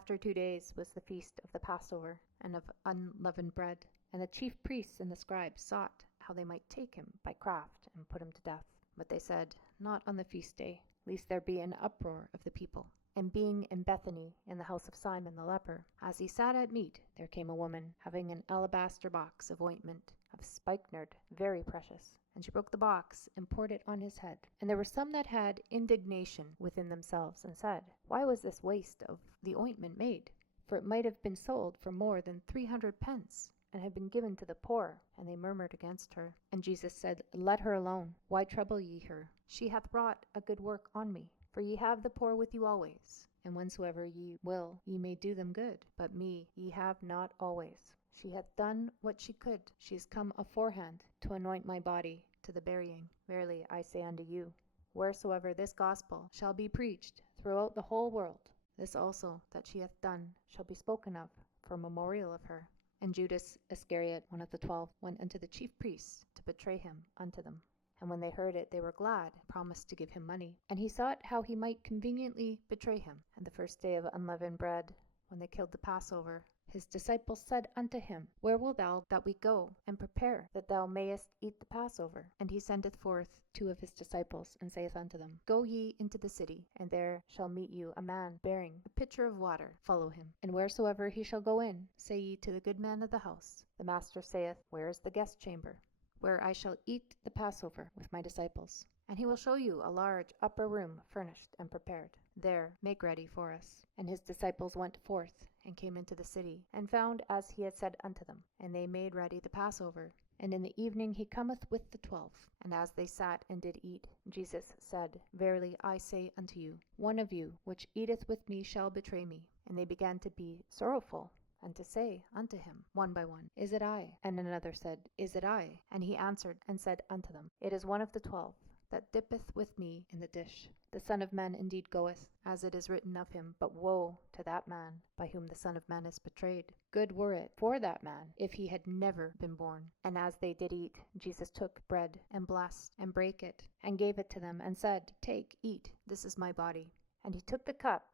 After 2 days was the feast of the Passover and of unleavened bread. And the chief priests and the scribes sought how they might take him by craft and put him to death. But they said, Not on the feast day, lest there be an uproar of the people. And being in Bethany, in the house of Simon the leper, as he sat at meat, there came a woman, having an alabaster box of ointment of spikenard, very precious. And she broke the box, and poured it on his head. And there were some that had indignation within themselves, and said, Why was this waste of the ointment made? For it might have been sold for more than 300 pence, and had been given to the poor. And they murmured against her. And Jesus said, Let her alone. Why trouble ye her? She hath wrought a good work on me. For ye have the poor with you always, and whensoever ye will, ye may do them good. But me ye have not always. She hath done what she could. She is come aforehand to anoint my body to the burying. Verily I say unto you, wheresoever this gospel shall be preached throughout the whole world, this also that she hath done shall be spoken of for a memorial of her. And Judas Iscariot, one of the 12, went unto the chief priests to betray him unto them. And when they heard it, they were glad, and promised to give him money. And he sought how he might conveniently betray him. And the first day of unleavened bread, when they killed the Passover, his disciples said unto him, Where wilt thou that we go, and prepare, that thou mayest eat the Passover? And he sendeth forth 2 of his disciples, and saith unto them, Go ye into the city, and there shall meet you a man bearing a pitcher of water. Follow him. And wheresoever he shall go in, say ye to the good man of the house, The master saith, Where is the guest chamber, where I shall eat the Passover with my disciples? And he will show you a large upper room furnished and prepared. There make ready for us. And his disciples went forth, and came into the city, and found as he had said unto them. And they made ready the Passover. And in the evening he cometh with the 12. And as they sat and did eat, Jesus said, Verily I say unto you, one of you which eateth with me shall betray me. And they began to be sorrowful, and to say unto him one by one, Is it I? And another said, Is it I? And he answered and said unto them, It is one of the 12, that dippeth with me in the dish. The Son of Man indeed goeth, as it is written of him, but woe to that man by whom the Son of Man is betrayed. Good were it for that man if he had never been born. And as they did eat, Jesus took bread, and blessed, and brake it, and gave it to them, and said, Take, eat, this is my body. And he took the cup,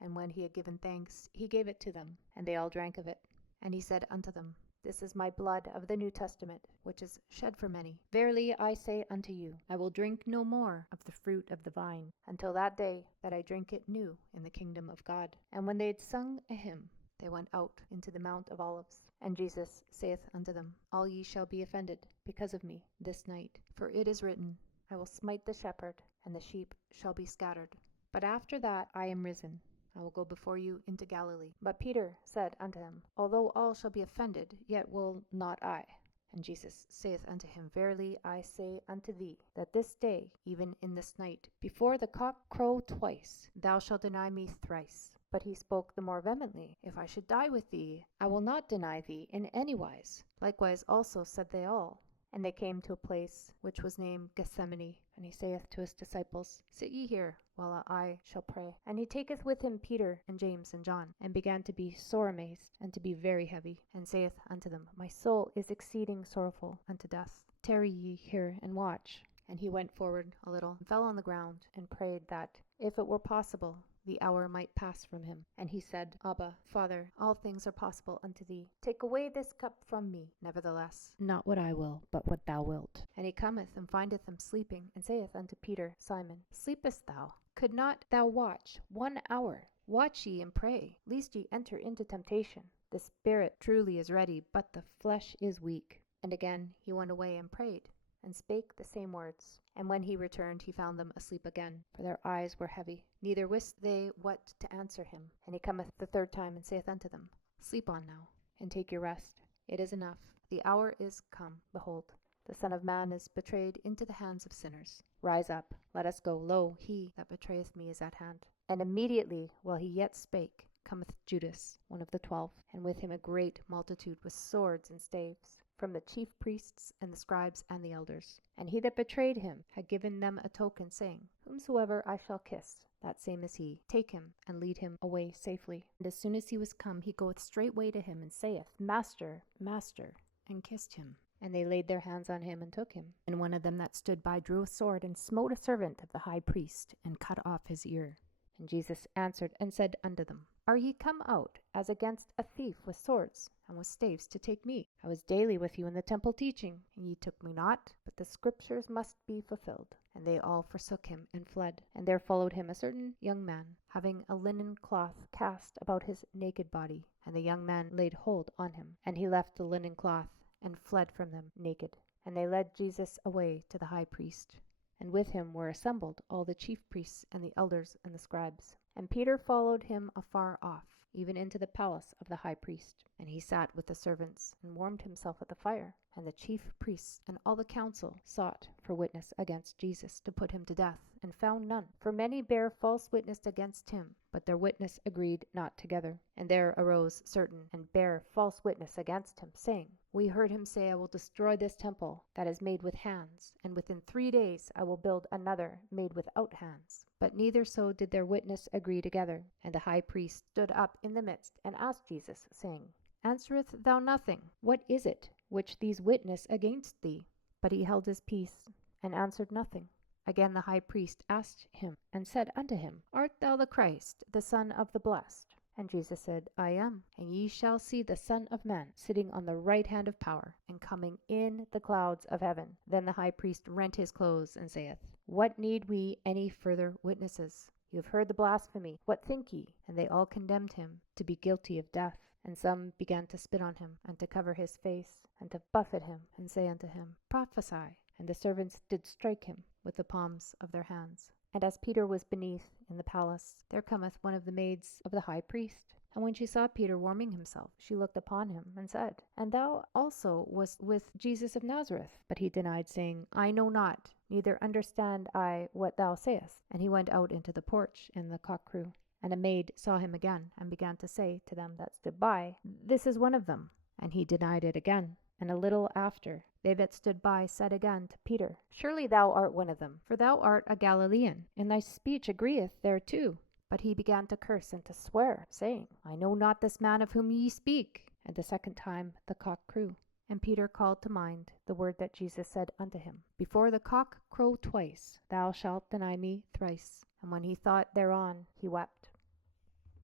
and when he had given thanks, he gave it to them, and they all drank of it. And he said unto them, This is my blood of the New Testament, which is shed for many. Verily I say unto you, I will drink no more of the fruit of the vine, until that day that I drink it new in the kingdom of God. And when they had sung a hymn, they went out into the Mount of Olives. And Jesus saith unto them, All ye shall be offended because of me this night. For it is written, I will smite the shepherd, and the sheep shall be scattered. But after that I am risen, I will go before you into Galilee. But Peter said unto him, Although all shall be offended, yet will not I. And Jesus saith unto him, Verily I say unto thee, that this day, even in this night, before the cock crow twice, thou shalt deny me thrice. But he spoke the more vehemently, If I should die with thee, I will not deny thee in any wise. Likewise also said they all. And they came to a place which was named Gethsemane. And he saith to his disciples, Sit ye here, while I shall pray. And he taketh with him Peter and James and John, and began to be sore amazed, and to be very heavy, and saith unto them, My soul is exceeding sorrowful unto death. Tarry ye here, and watch. And he went forward a little, and fell on the ground, and prayed that, if it were possible, the hour might pass from him. And he said, Abba, Father, all things are possible unto thee. Take away this cup from me. Nevertheless, not what I will, but what thou wilt. And he cometh and findeth them sleeping, and saith unto Peter, Simon, sleepest thou? Could not thou watch 1 hour? Watch ye and pray, lest ye enter into temptation. The spirit truly is ready, but the flesh is weak. And again he went away and prayed, and spake the same words. And when he returned, he found them asleep again, for their eyes were heavy, neither wist they what to answer him. And he cometh the 3rd time, and saith unto them, Sleep on now, and take your rest. It is enough. The hour is come. Behold, the Son of Man is betrayed into the hands of sinners. Rise up, let us go. Lo, he that betrayeth me is at hand. And immediately, while he yet spake, cometh Judas, one of the 12, and with him a great multitude with swords and staves, from the chief priests and the scribes and the elders. And he that betrayed him had given them a token, saying, Whomsoever I shall kiss, that same is he. Take him, and lead him away safely. And as soon as he was come, he goeth straightway to him, and saith, Master, Master, and kissed him. And they laid their hands on him, and took him. And one of them that stood by drew a sword, and smote a servant of the high priest, and cut off his ear. And Jesus answered and said unto them, Are ye come out as against a thief with swords and with staves to take me? I was daily with you in the temple teaching, and ye took me not, but the scriptures must be fulfilled. And they all forsook him and fled. And there followed him a certain young man, having a linen cloth cast about his naked body. And the young man laid hold on him, and he left the linen cloth, and fled from them naked. And they led Jesus away to the high priest. And with him were assembled all the chief priests and the elders and the scribes. And Peter followed him afar off, even into the palace of the high priest. And he sat with the servants, and warmed himself at the fire. And the chief priests and all the council sought for witness against Jesus, to put him to death, and found none. For many bare false witness against him, but their witness agreed not together. And there arose certain, and bare false witness against him, saying, We heard him say, I will destroy this temple that is made with hands, and within 3 days I will build another made without hands. But neither so did their witness agree together. And the high priest stood up in the midst, and asked Jesus, saying, Answerest thou nothing? What is it which these witness against thee? But he held his peace, and answered nothing. Again the high priest asked him, and said unto him, Art thou the Christ, the Son of the Blessed? And Jesus said, I am. And ye shall see the Son of Man sitting on the right hand of power, and coming in the clouds of heaven. Then the high priest rent his clothes, and saith, What need we any further witnesses? You have heard the blasphemy. What think ye? And they all condemned him to be guilty of death. And some began to spit on him, and to cover his face, and to buffet him, and say unto him, Prophesy. And the servants did strike him with the palms of their hands. And as Peter was beneath in the palace, there cometh one of the maids of the high priest. And when she saw Peter warming himself, she looked upon him, and said, And thou also wast with Jesus of Nazareth. But he denied, saying, I know not, neither understand I what thou sayest. And he went out into the porch, and the cock crew. And a maid saw him again, and began to say to them that stood by, This is one of them. And he denied it again. And a little after, they that stood by said again to Peter, Surely thou art one of them, for thou art a Galilean, and thy speech agreeth thereto. But he began to curse and to swear, saying, I know not this man of whom ye speak. And the second time the cock crew. And Peter called to mind the word that Jesus said unto him, Before the cock crow twice, thou shalt deny me thrice. And when he thought thereon, he wept.